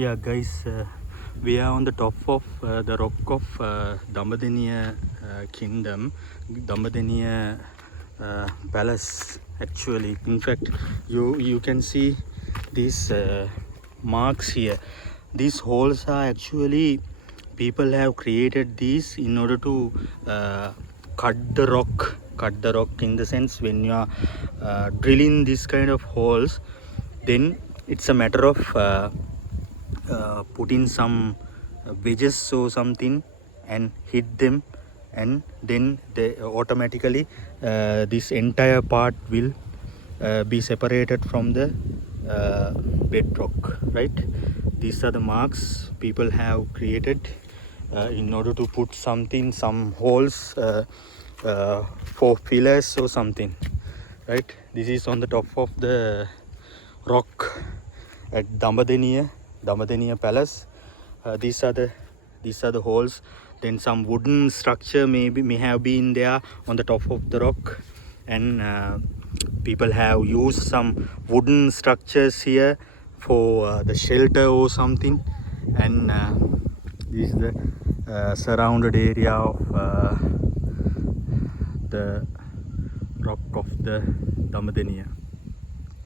Yeah, guys, we are on the top of the rock of Dambadeniya kingdom, Dambadeniya palace. Actually, in fact, you can see these marks here. These holes are actually people have created these in order to cut the rock in the sense when you are drilling this kind of holes, then it's a matter of put in some wedges or something and hit them, and then they automatically this entire part will be separated from the bedrock, right? These are the marks people have created in order to put something, some holes for pillars or something, right? This is on the top of the rock at Dambadeniya Palace. These are the holes. Then some wooden structure may have been there on the top of the rock, and people have used some wooden structures here for the shelter or something. And this is the surrounded area of the rock of the Dambadeniya.